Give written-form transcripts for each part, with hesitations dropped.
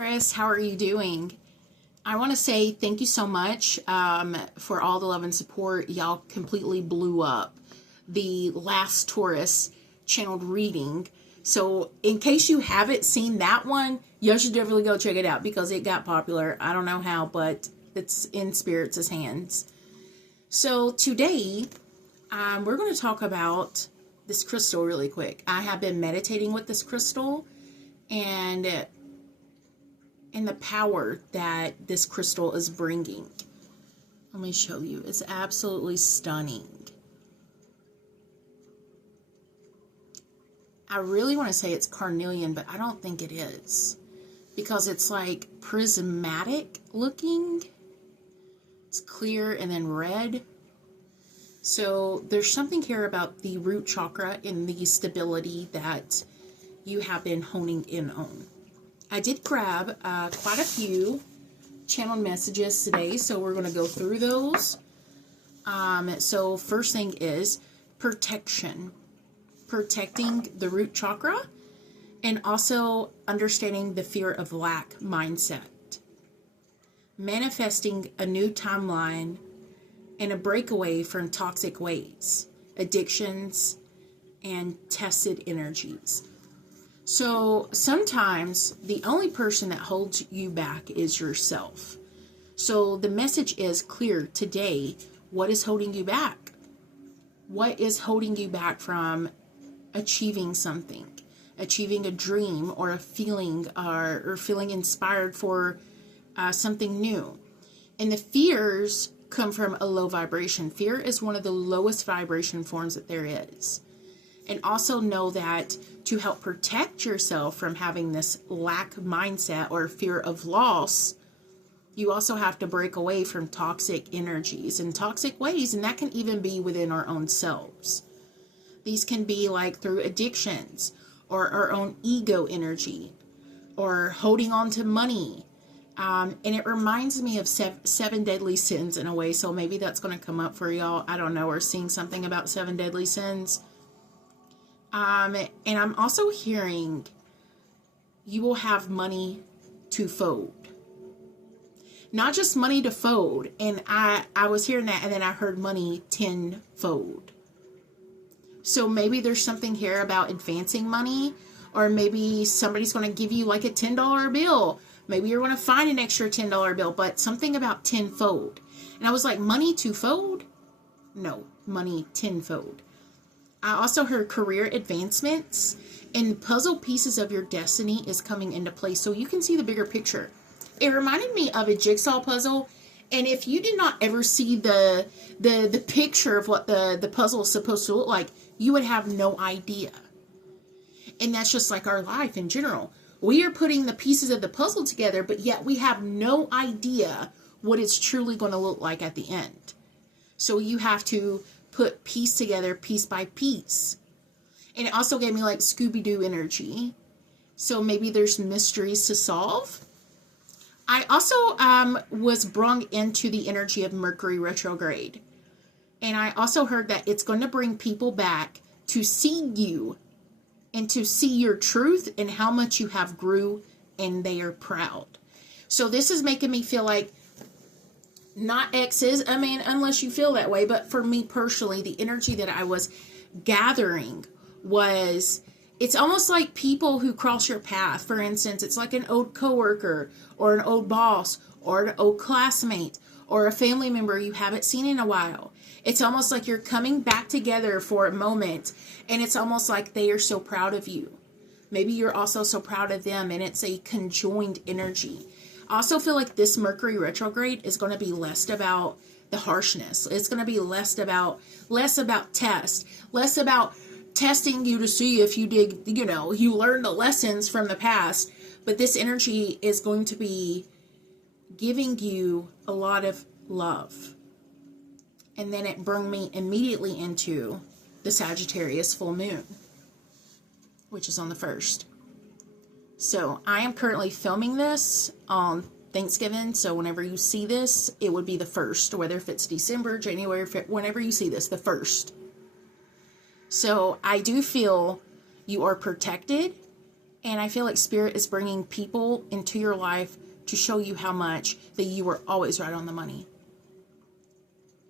Taurus, how are you doing? I want to say thank you so much for all the love and support. Y'all completely blew up the last Taurus channeled reading. So in case you haven't seen that one, you should definitely go check it out because it got popular. I don't know how, but it's in Spirits' hands. So today, we're going to talk about this crystal really quick. I have been meditating with this crystal and the power that this crystal is bringing. Let me show you. It's absolutely stunning. I really want to say it's carnelian, but I don't think it is because it's like prismatic looking. It's clear and then red. So there's something here about the root chakra and the stability that you have been honing in on. I did grab quite a few channeled messages today, so we're going to go through those. So first thing is protection. Protecting the root chakra and also understanding the fear of lack mindset. Manifesting a new timeline and a breakaway from toxic ways, addictions, and tested energies. So sometimes the only person that holds you back is yourself. So the message is clear today. What is holding you back? What is holding you back from achieving something? Achieving a dream or a feeling or feeling inspired for something new. And the fears come from a low vibration. Fear is one of the lowest vibration forms that there is. And also know that to help protect yourself from having this lack mindset or fear of loss, you also have to break away from toxic energies and toxic ways, and that can even be within our own selves. These can be like through addictions or our own ego energy or holding on to money. And it reminds me of seven deadly sins in a way, so maybe that's going to come up for y'all. I don't know, or seeing something about seven deadly sins. And I'm also hearing you will have money to fold. Not just money to fold. And I was hearing that and then I heard money tenfold. So maybe there's something here about advancing money, or maybe somebody's going to give you like a $10 bill. Maybe you're going to find an extra $10 bill, but something about tenfold. And I was like, money to fold? No, money tenfold. I also heard career advancements and puzzle pieces of your destiny is coming into place. So you can see the bigger picture. It reminded me of a jigsaw puzzle. And if you did not ever see the picture of what the puzzle is supposed to look like, you would have no idea. And that's just like our life in general. We are putting the pieces of the puzzle together, but yet we have no idea what it's truly going to look like at the end. So you have to put piece together, piece by piece. And it also gave me like Scooby-Doo energy. So maybe there's mysteries to solve. I also was brought into the energy of Mercury retrograde. And I also heard that it's going to bring people back to see you and to see your truth and how much you have grew, and they are proud. So this is making me feel like not exes, I mean, unless you feel that way, but for me personally, the energy that I was gathering was, it's almost like people who cross your path. For instance, it's like an old coworker or an old boss or an old classmate or a family member you haven't seen in a while. It's almost like you're coming back together for a moment, and it's almost like they are so proud of you. Maybe you're also so proud of them, and it's a conjoined energy. I also feel like this Mercury retrograde is going to be less about the harshness. It's going to be less about test, less about testing you to see if you did, you learn the lessons from the past. But this energy is going to be giving you a lot of love. And then it brought me immediately into the Sagittarius full moon, which is on the 1st. So I am currently filming this on Thanksgiving. So whenever you see this, it would be the 1st, whether if it's December, January, whenever you see this, the 1st. So I do feel you are protected. And I feel like Spirit is bringing people into your life to show you how much that you were always right on the money.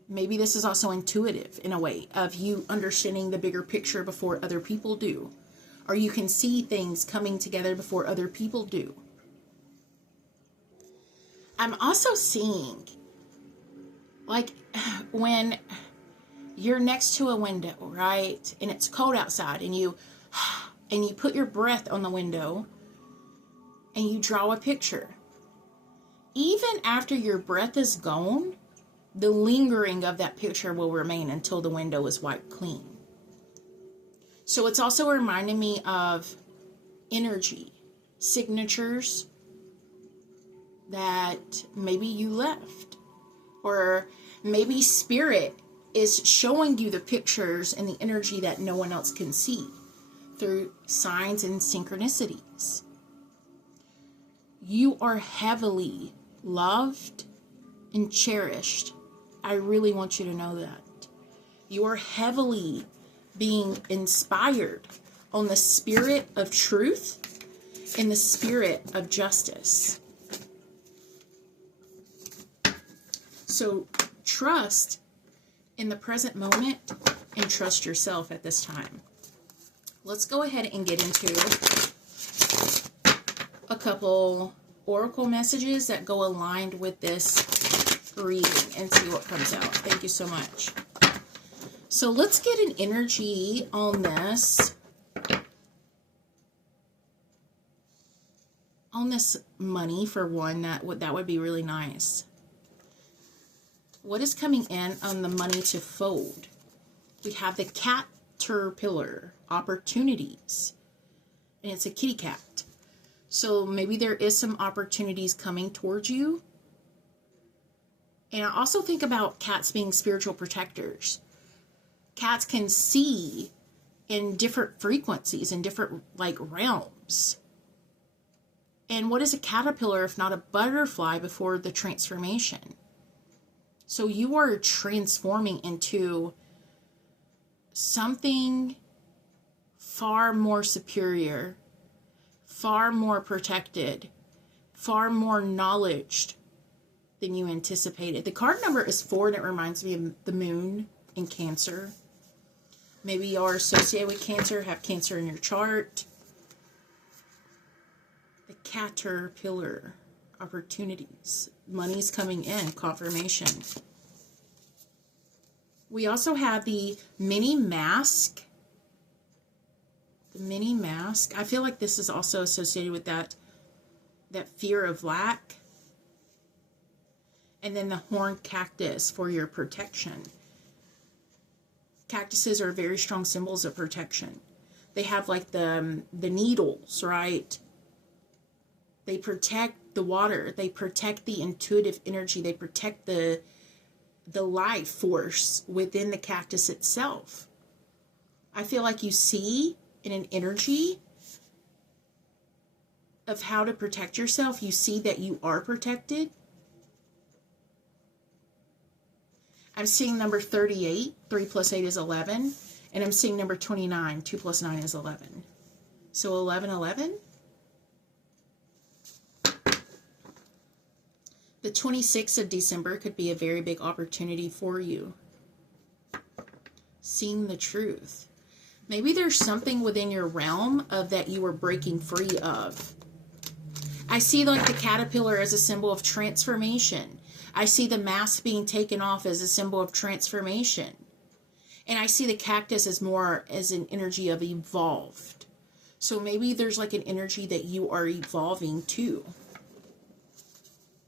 Maybe this is also intuitive in a way of you understanding the bigger picture before other people do. Or you can see things coming together before other people do. I'm also seeing, like, when you're next to a window, right? And it's cold outside, and you put your breath on the window and you draw a picture. Even after your breath is gone, the lingering of that picture will remain until the window is wiped clean. So it's also reminding me of energy, signatures that maybe you left, or maybe Spirit is showing you the pictures and the energy that no one else can see through signs and synchronicities. You are heavily loved and cherished. I really want you to know that. You are heavily being inspired on the spirit of truth and the spirit of justice. So trust in the present moment and trust yourself at this time. Let's go ahead and get into a couple oracle messages that go aligned with this reading and see what comes out. Thank you so much. So let's get an energy on this. On this money, for one, that would be really nice. What is coming in on the money to fold? We have the caterpillar, opportunities. And it's a kitty cat. So maybe there is some opportunities coming towards you. And I also think about cats being spiritual protectors. Cats can see in different frequencies, in different realms. And what is a caterpillar if not a butterfly before the transformation? So you are transforming into something far more superior, far more protected, far more knowledge than you anticipated. The card number is 4, and it reminds me of the moon in Cancer. Maybe you are associated with Cancer, have Cancer in your chart. The caterpillar, opportunities, money's coming in, confirmation. We also have the mini mask. The mini mask. I feel like this is also associated with that fear of lack. And then the horned cactus for your protection. Cactuses are very strong symbols of protection. They have like the needles, right? They protect the water. They protect the intuitive energy. They protect the life force within the cactus itself. I feel like you see in an energy of how to protect yourself. You see that you are protected. I'm seeing number 38, 3 plus 8 is 11. And I'm seeing number 29, 2 plus 9 is 11. So 11, 11. The 26th of December could be a very big opportunity for you. Seeing the truth. Maybe there's something within your realm of that you are breaking free of. I see like the caterpillar as a symbol of transformation. I see the mask being taken off as a symbol of transformation. And I see the cactus as more as an energy of evolved. So maybe there's like an energy that you are evolving too.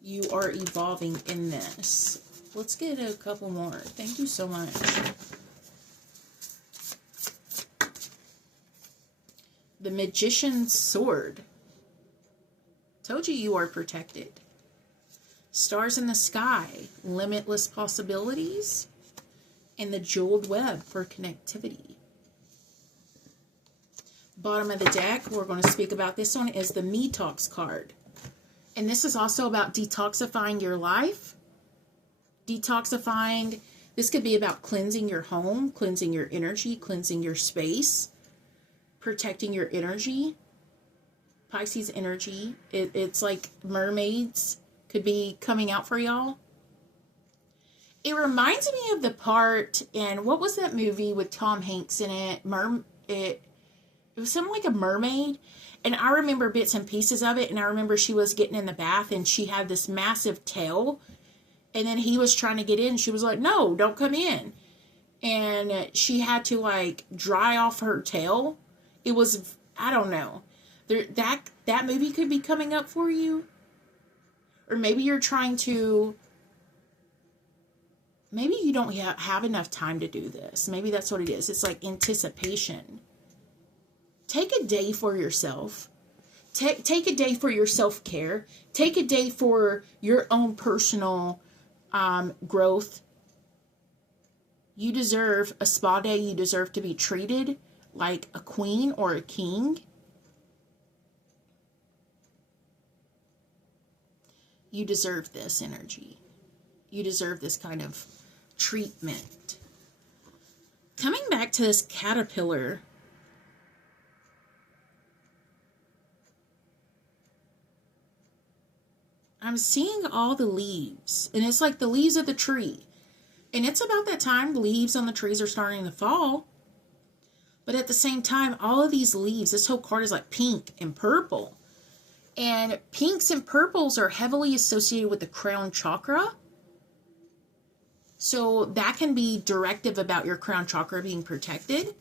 You are evolving in this. Let's get a couple more. Thank you so much. The Magician's Sword. Told you you are protected. Stars in the Sky. Limitless possibilities. And the Jeweled Web for connectivity. Bottom of the deck, we're going to speak about this one, is the Me Talks card. And this is also about detoxifying your life. Detoxifying, this could be about cleansing your home, cleansing your energy, cleansing your space, protecting your energy. Pisces energy. It's like mermaids could be coming out for y'all. It reminds me of the part in, what was that movie with Tom Hanks in it? It was something like a mermaid. And I remember bits and pieces of it. And I remember she was getting in the bath and she had this massive tail. And then he was trying to get in. She was like, no, don't come in. And she had to like dry off her tail. It was, I don't know. That movie could be coming up for you. Or maybe you're trying to, maybe you don't have enough time to do this. Maybe that's what it is. It's like anticipation. Take a day for yourself. Take a day for your self-care. Take a day for your own personal growth. You deserve a spa day. You deserve to be treated like a queen or a king. You deserve this energy. You deserve this kind of treatment. Coming back to this caterpillar, I'm seeing all the leaves, and it's like the leaves of the tree. And it's about that time leaves on the trees are starting to fall. But at the same time, all of these leaves, this whole card is like pink and purple. And pinks and purples are heavily associated with the crown chakra. So that can be directive about your crown chakra being protected.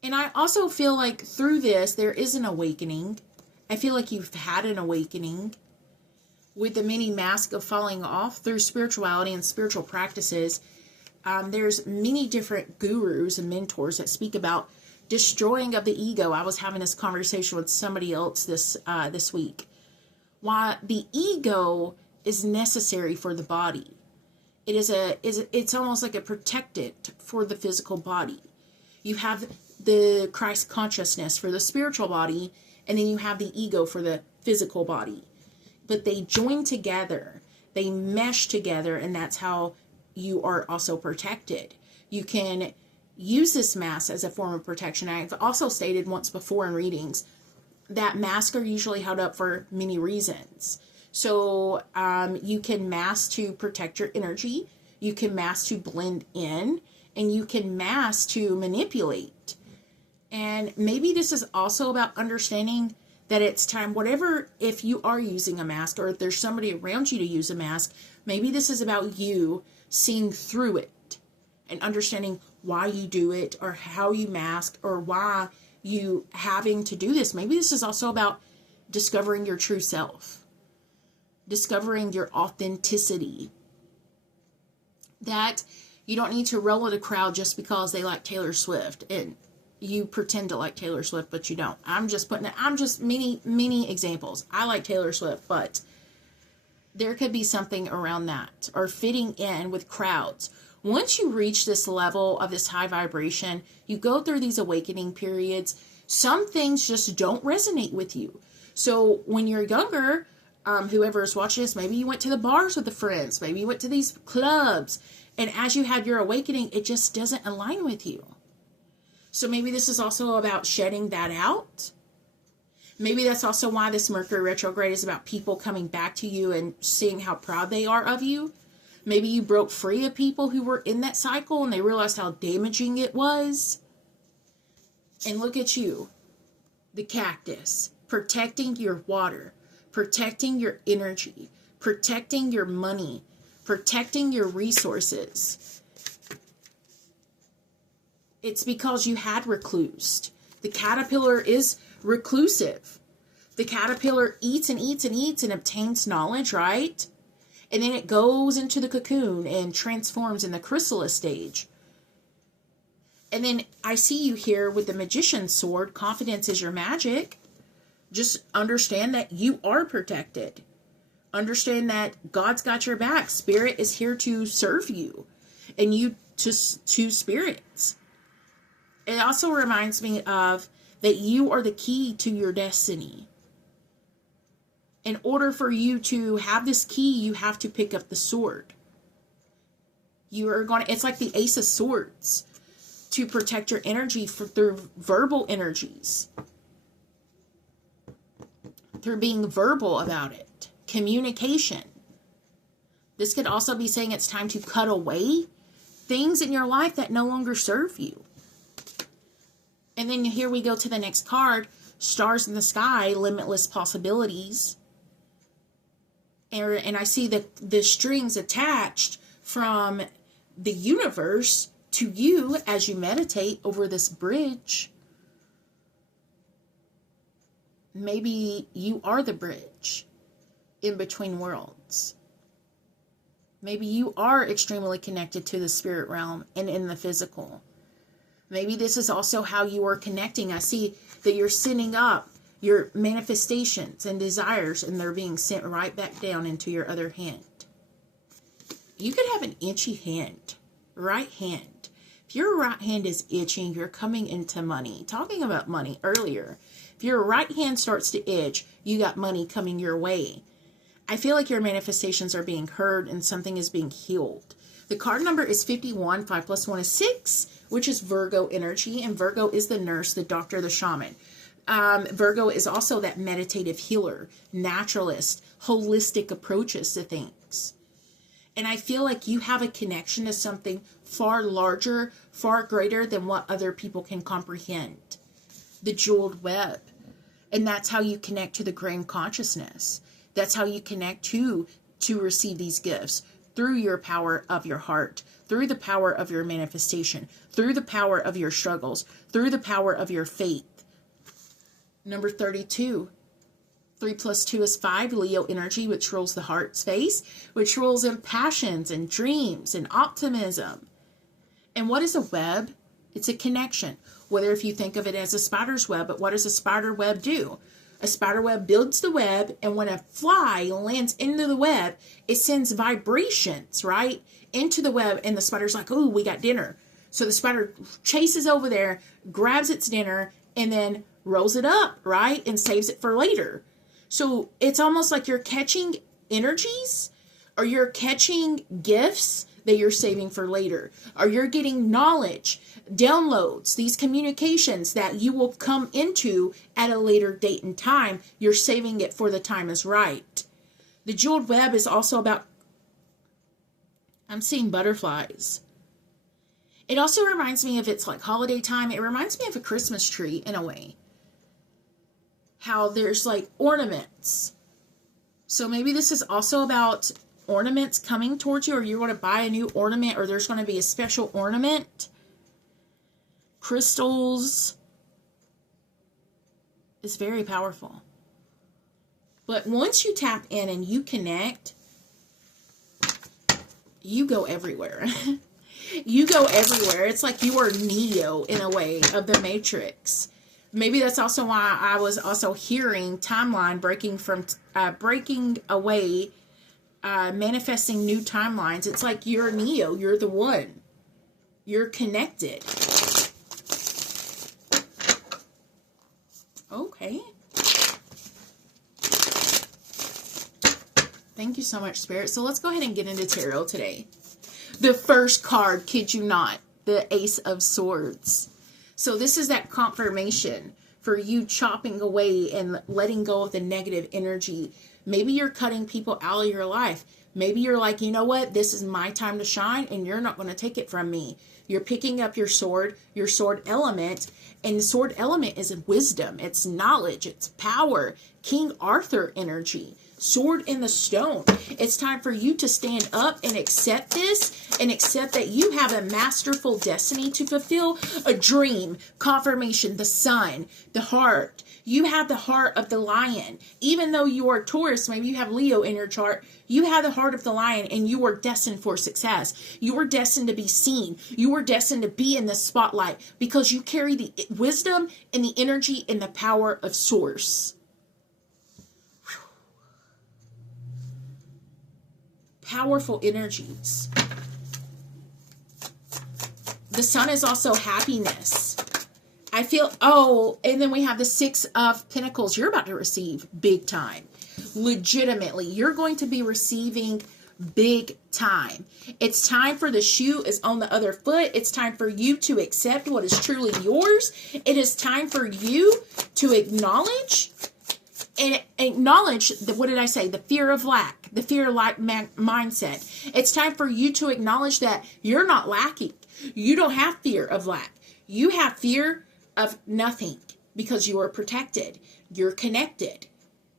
And I also feel like through this, there is an awakening. I feel like you've had an awakening with the mini mask of falling off through spirituality and spiritual practices. There's many different gurus and mentors that speak about destroying of the ego. I was having this conversation with somebody else this week. Why the ego is necessary for the body. It's almost like a protectant for the physical body. You have the Christ consciousness for the spiritual body, and then you have the ego for the physical body. But they join together, they mesh together, and that's how you are also protected. You can use this mask as a form of protection. I've also stated once before in readings that masks are usually held up for many reasons. So you can mask to protect your energy, you can mask to blend in, and you can mask to manipulate. And maybe this is also about understanding that it's time, whatever, if you are using a mask or if there's somebody around you to use a mask, maybe this is about you seeing through it and understanding why you do it or how you mask or why you having to do this. Maybe this is also about discovering your true self, discovering your authenticity, that you don't need to roll with a crowd just because they like Taylor Swift and you pretend to like Taylor Swift, but you don't. I'm just many examples. I like Taylor Swift, but there could be something around that, or fitting in with crowds. Once you reach this level of this high vibration, you go through these awakening periods. Some things just don't resonate with you. So when you're younger, whoever is watching this, maybe you went to the bars with the friends, maybe you went to these clubs, and as you had your awakening, it just doesn't align with you. So maybe this is also about shedding that out. Maybe that's also why this Mercury retrograde is about people coming back to you and seeing how proud they are of you. Maybe you broke free of people who were in that cycle and they realized how damaging it was. And look at you, the cactus, protecting your water, protecting your energy, protecting your money, protecting your resources. It's because you had reclused. The caterpillar is reclusive. The caterpillar eats and eats and eats and obtains knowledge, right? And then it goes into the cocoon and transforms in the chrysalis stage. And then I see you here with the magician's sword. Confidence is your magic. Just understand that you are protected. Understand that God's got your back. Spirit is here to serve you. And you to spirits. It also reminds me of that you are the key to your destiny. In order for you to have this key, you have to pick up the sword. It's like the Ace of Swords, to protect your energy through verbal energies. through being verbal about it. Communication. This could also be saying it's time to cut away things in your life that no longer serve you. And then here we go to the next card. Stars in the sky, limitless possibilities. And I see the strings attached from the universe to you as you meditate over this bridge. Maybe you are the bridge in between worlds. Maybe you are extremely connected to the spirit realm and in the physical. Maybe this is also how you are connecting. I see that you're sending up your manifestations and desires, and they're being sent right back down into your other hand. You could have an itchy hand, right hand. If your right hand is itching, you're coming into money. Talking about money earlier. If your right hand starts to itch, you got money coming your way. I feel like your manifestations are being heard and something is being healed. The card number is 51. 5 plus 1 is 6, which is Virgo energy. And Virgo is the nurse, the doctor, the shaman. Virgo is also that meditative healer, naturalist, holistic approaches to things. And I feel like you have a connection to something far larger, far greater than what other people can comprehend. The jeweled web. And that's how you connect to the grand consciousness. That's how you connect to receive these gifts. Through your power of your heart, through the power of your manifestation, through the power of your struggles, through the power of your faith. Number 32. 3 plus 2 is 5. Leo energy, which rules the heart space, which rules in passions and dreams and optimism. And what is a web? It's a connection. Whether if you think of it as a spider's web, but what does a spider web do? A spider web builds the web, and when a fly lands into the web, it sends vibrations, right, into the web, and the spider's like, oh, we got dinner. So the spider chases over there, grabs its dinner, and then rolls it up, right, and saves it for later. So it's almost like you're catching energies, or you're catching gifts that you're saving for later, or you're getting knowledge, downloads, these communications that you will come into at a later date and time. You're saving it for the time is right. The jeweled web is also about, I'm seeing butterflies. It also reminds me of, it's like holiday time. It reminds me of a Christmas tree in a way. How there's like ornaments. So maybe this is also about ornaments coming towards you, or you're going to buy a new ornament, or there's going to be a special ornament. Crystals. It's very powerful. But once you tap in and you connect, you go everywhere. You go everywhere. It's like you are Neo in a way of the Matrix. Maybe that's also why I was also hearing timeline breaking away, manifesting new timelines. It's like you're Neo. You're the one. You're connected. Okay. Thank you so much, Spirit. So let's go ahead and get into tarot today. The first card, kid you not, the Ace of Swords. So this is that confirmation for you chopping away and letting go of the negative energy. Maybe you're cutting people out of your life. Maybe you're like, you know what? This is my time to shine, and you're not going to take it from me. You're picking up your sword element, and the sword element is wisdom. It's knowledge. It's power. King Arthur energy. Sword in the stone. It's time for you to stand up and accept this, and accept that you have a masterful destiny to fulfill, a dream, confirmation, the sun, the heart. You have the heart of the lion. Even though you are Taurus, maybe you have Leo in your chart, you have the heart of the lion, and you are destined for success. You are destined to be seen. You are destined to be in the spotlight because you carry the wisdom and the energy and the power of Source. Powerful energies. The sun is also happiness. I feel, and then we have the Six of Pentacles. You're about to receive big time. Legitimately, you're going to be receiving big time. It's time for the shoe is on the other foot. It's time for you to accept what is truly yours. It is time for you to acknowledge And acknowledge the, what did I say? The fear of lack, the fear of lack mindset. It's time for you to acknowledge that you're not lacking. You don't have fear of lack. You have fear of nothing because you are protected. You're connected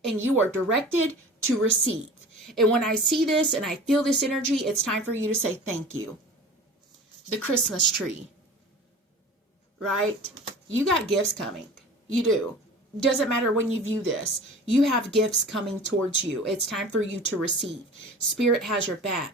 and you are directed to receive. And when I see this and I feel this energy, it's time for you to say thank you. The Christmas tree, right? You got gifts coming. You do. Doesn't matter when you view this. You have gifts coming towards you. It's time for you to receive. Spirit has your back.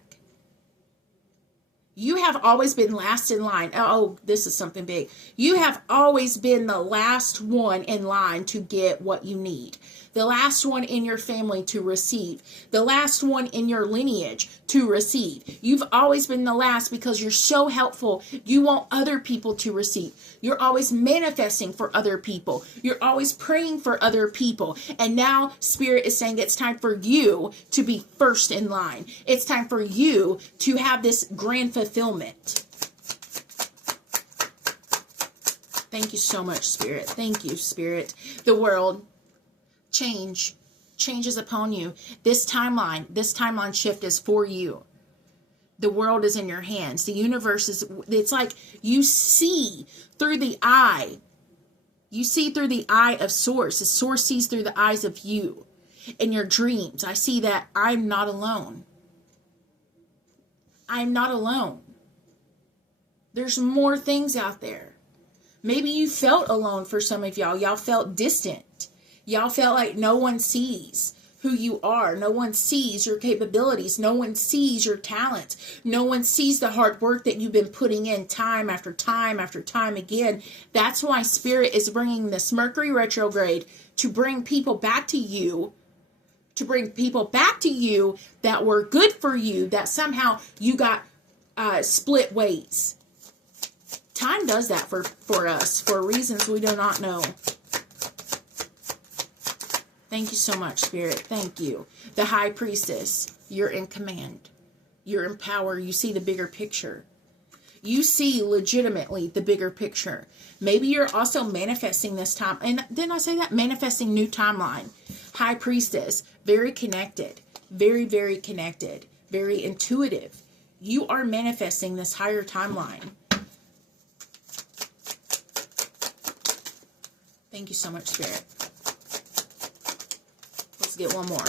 You have always been last in line. Oh, this is something big. You have always been the last one in line to get what you need. The last one in your family to receive. The last one in your lineage to receive. You've always been the last because you're so helpful. You want other people to receive. You're always manifesting for other people. You're always praying for other people. And now Spirit is saying it's time for you to be first in line. It's time for you to have this grand fulfillment. Thank you so much, Spirit. Thank you, Spirit. The world changes upon you. This timeline shift is for you. The world is in your hands. The universe is, it's like you see through the eye. You see through the eye of Source. The Source sees through the eyes of you. In your dreams, I see that I'm not alone. I'm not alone. There's more things out there. Maybe you felt alone for some of y'all. Y'all felt distant. Y'all felt like no one sees who you are. No one sees your capabilities. No one sees your talents. No one sees the hard work that you've been putting in time after time after time again. That's why Spirit is bringing this Mercury retrograde to bring people back to you. To bring people back to you that were good for you, that somehow you got split ways. Time does that for us for reasons we do not know. Thank you so much, Spirit. Thank you. The High Priestess, you're in command. You're in power. You see the bigger picture. You see legitimately the bigger picture. Maybe you're also manifesting this time. And then I say that, manifesting new timeline. High Priestess, very connected. Very, very connected. Very intuitive. You are manifesting this higher timeline. Thank you so much, Spirit. Let's get one more.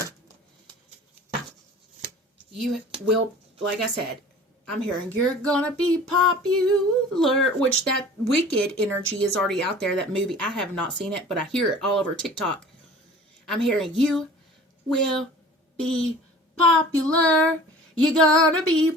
You will, like I said, I'm hearing you're gonna be popular, which that Wicked energy is already out there, that movie. I have not seen it, but I hear it all over TikTok. I'm hearing you will be popular. You're gonna be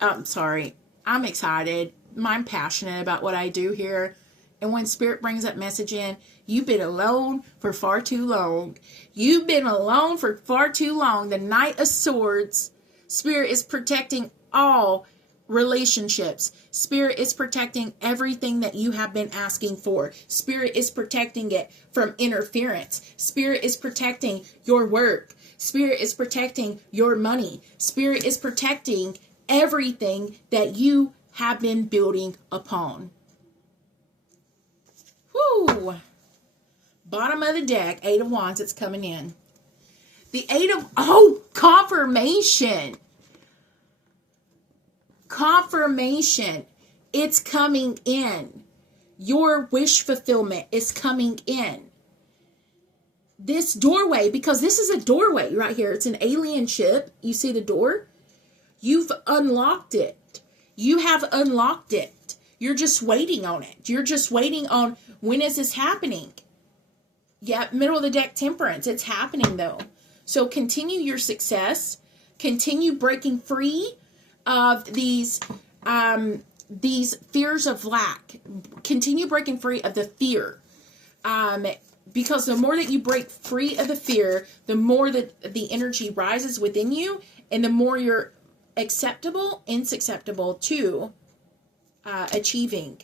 I'm sorry. I'm excited. I'm passionate about what I do here. And when Spirit brings that message in, you've been alone for far too long. You've been alone for far too long. The Knight of Swords. Spirit is protecting all relationships. Spirit is protecting everything that you have been asking for. Spirit is protecting it from interference. Spirit is protecting your work. Spirit is protecting your money. Spirit is protecting everything that you have been building upon. Woo! Bottom of the deck, 8 of Wands, it's coming in. The 8 of, confirmation. Confirmation. It's coming in. Your wish fulfillment is coming in. This doorway, because this is a doorway right here. It's an alien ship. You see the door? You've unlocked it. You have unlocked it. You're just waiting on it. You're just waiting on, when is this happening? Yeah, middle of the deck, Temperance. It's happening though. So continue your success. Continue breaking free of these fears of lack. Continue breaking free of the fear. Because the more that you break free of the fear, the more that the energy rises within you, and the more you're insusceptible to achieving.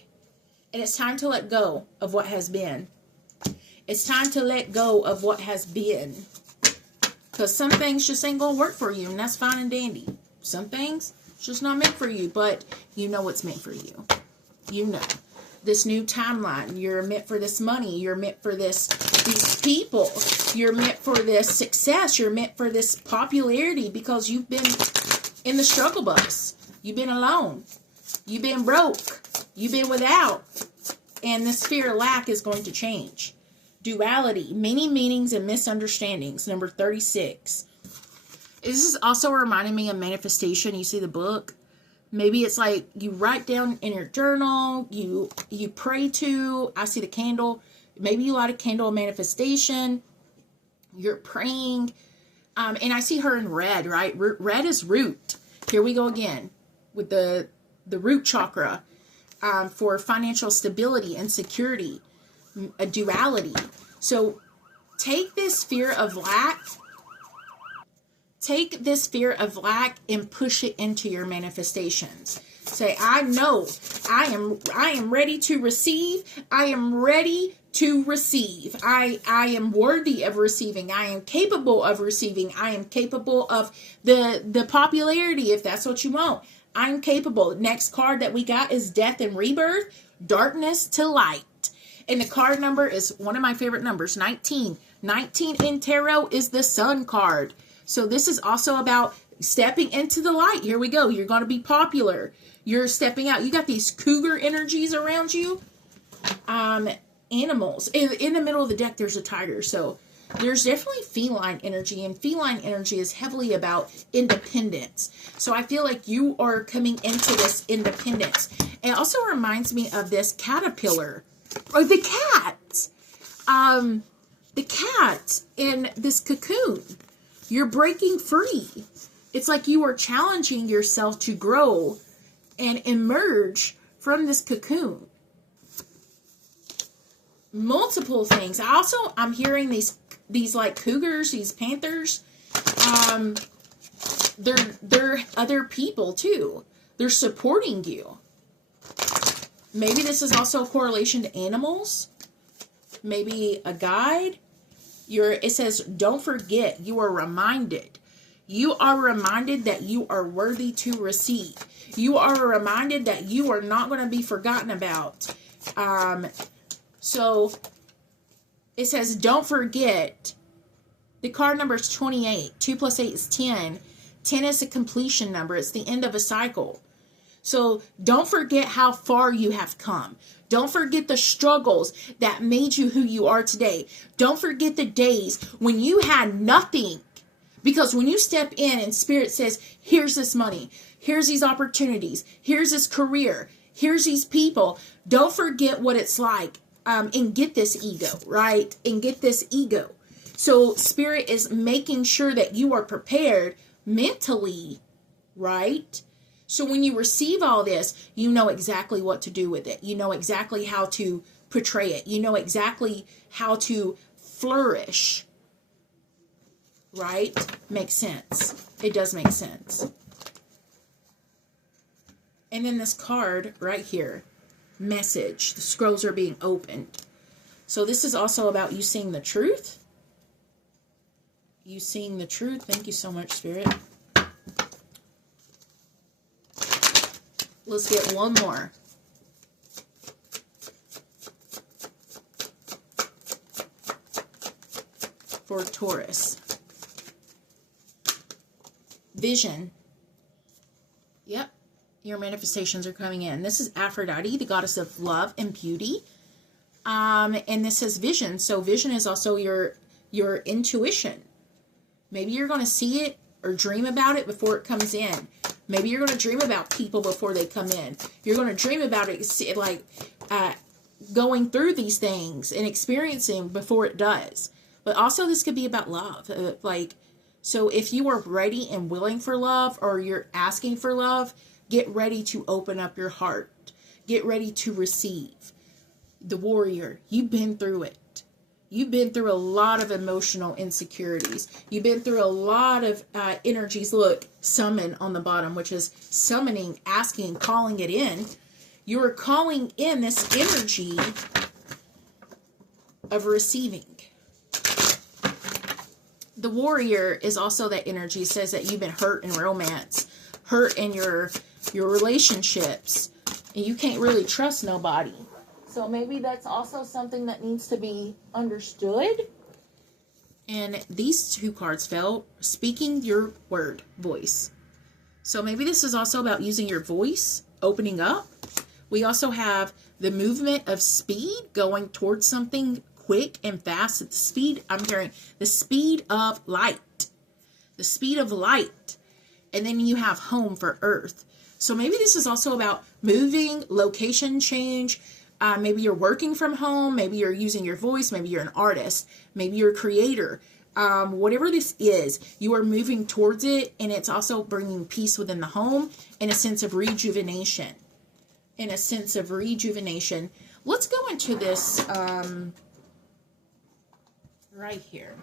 And it's time to let go of what has been. It's time to let go of what has been. Because some things just ain't going to work for you, and that's fine and dandy. Some things just not meant for you, but you know what's meant for you. You know. this new timeline. You're meant for this money. You're meant for these people. You're meant for this success. You're meant for this popularity because you've been in the struggle bus. You've been alone. You've been broke. You've been without. And this fear of lack is going to change. Duality, many meanings and misunderstandings, number 36. This is also reminding me of manifestation. You see the book? Maybe it's like you write down in your journal, you pray to, I see the candle. Maybe you light a candle of manifestation. You're praying. And I see her in red, right? Red is root. Here we go again with the root chakra for financial stability and security, a duality. So take this fear of lack. Take this fear of lack and push it into your manifestations. Say, I know I am ready to receive. I am ready to receive. I am worthy of receiving. I am capable of receiving. I am capable of the popularity, if that's what you want. I'm capable. Next card that we got is Death and Rebirth, Darkness to Light. And the card number is one of my favorite numbers, 19. 19 in tarot is the Sun card. So this is also about stepping into the light. Here we go. You're going to be popular. You're stepping out. You got these cougar energies around you. Animals. In the middle of the deck, there's a tiger. So there's definitely feline energy. And feline energy is heavily about independence. So I feel like you are coming into this independence. It also reminds me of this caterpillar. Or the cat. The cat in this cocoon. You're breaking free. It's like you are challenging yourself to grow and emerge from this cocoon. Multiple things. I'm hearing these like cougars, these panthers. They're other people too. They're supporting you. Maybe this is also a correlation to animals. Maybe a guide. It says, don't forget, you are reminded. You are reminded that you are worthy to receive. You are reminded that you are not going to be forgotten about. So it says, don't forget. The card number is 28. 2 plus 8 is 10. 10 is a completion number. It's the end of a cycle. So don't forget how far you have come. Don't forget the struggles that made you who you are today. Don't forget the days when you had nothing. Because when you step in and Spirit says, here's this money, here's these opportunities, here's this career, here's these people, don't forget what it's like and get this ego, right? And get this ego. So Spirit is making sure that you are prepared mentally, right? So when you receive all this, you know exactly what to do with it. You know exactly how to portray it. You know exactly how to flourish. Right? Makes sense. It does make sense. And then this card right here, message. The scrolls are being opened. So this is also about you seeing the truth. You seeing the truth. Thank you so much, Spirit. Let's get one more. For Taurus. Vision. Yep. Your manifestations are coming in. This is Aphrodite, the goddess of love and beauty. And this says vision. So vision is also your intuition. Maybe you're going to see it or dream about it before it comes in. Maybe you're going to dream about people before they come in. You're going to dream about it like going through these things and experiencing before it does. But also this could be about love. So if you are ready and willing for love, or you're asking for love, get ready to open up your heart. Get ready to receive. The warrior, you've been through it. You've been through a lot of emotional insecurities. You've been through a lot of energies. Look, summon on the bottom, which is summoning, asking, calling it in. You are calling in this energy of receiving. The warrior is also that energy. It says that you've been hurt in romance, hurt in your relationships, and you can't really trust nobody. So maybe that's also something that needs to be understood. And these two cards fell, speaking your word, voice. So maybe this is also about using your voice, opening up. We also have the movement of speed, going towards something quick and fast. At the speed, I'm hearing the speed of light. The speed of light. And then you have home for earth. So maybe this is also about moving, location change. Maybe you're working from home. Maybe you're using your voice. Maybe you're an artist. Maybe you're a creator. Whatever this is, you are moving towards it. And it's also bringing peace within the home and a sense of rejuvenation. In a sense of rejuvenation. Let's go into this right here.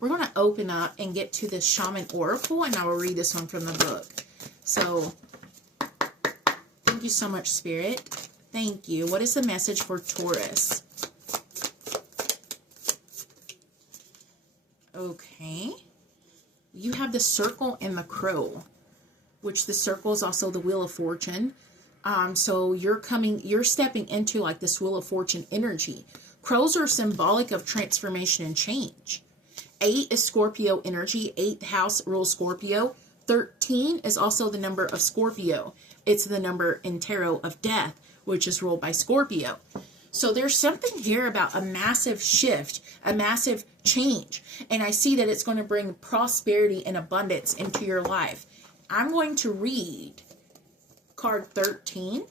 We're going to open up and get to the Shaman Oracle, and I will read this one from the book. So, thank you so much, Spirit. Thank you. What is the message for Taurus? Okay. You have the circle and the crow, which the circle is also the Wheel of Fortune. So you're stepping into like this Wheel of Fortune energy. Crows are symbolic of transformation and change. 8 is Scorpio energy. 8th house rules Scorpio. 13 is also the number of Scorpio. It's the number in tarot of death, which is ruled by Scorpio. So there's something here about a massive shift, a massive change. And I see that it's going to bring prosperity and abundance into your life. I'm going to read card 13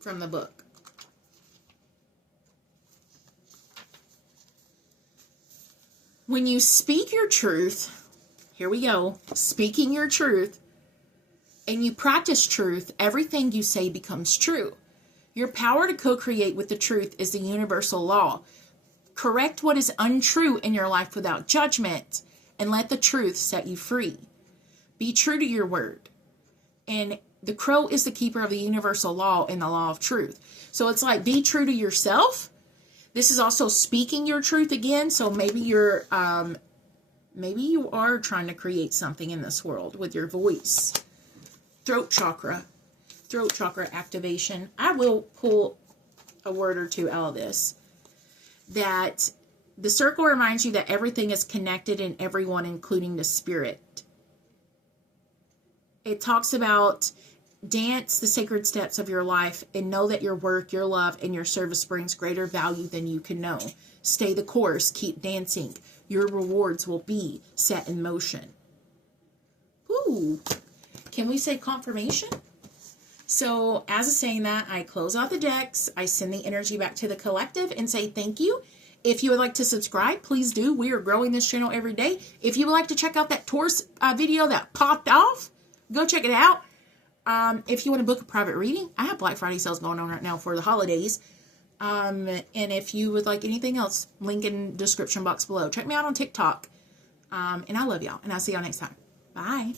from the book. When you speak your truth, here we go, speaking your truth, and you practice truth, everything you say becomes true. Your power to co-create with the truth is the universal law. Correct what is untrue in your life without judgment, and let the truth set you free. Be true to your word. And the crow is the keeper of the universal law and the law of truth. So it's like, be true to yourself. This is also speaking your truth again. So maybe maybe you are trying to create something in this world with your voice. Throat chakra activation. I will pull a word or two out of this. That the circle reminds you that everything is connected in everyone, including the spirit. It talks about dance the sacred steps of your life and know that your work, your love, and your service brings greater value than you can know. Stay the course. Keep dancing. Your rewards will be set in motion. Ooh. Can we say confirmation? So as I'm saying that, I close out the decks. I send the energy back to the collective and say thank you. If you would like to subscribe, please do. We are growing this channel every day. If you would like to check out that Taurus video that popped off, go check it out. If you want to book a private reading, I have Black Friday sales going on right now for the holidays. And if you would like anything else, link in description box below. Check me out on TikTok. And I love y'all. And I'll see y'all next time. Bye.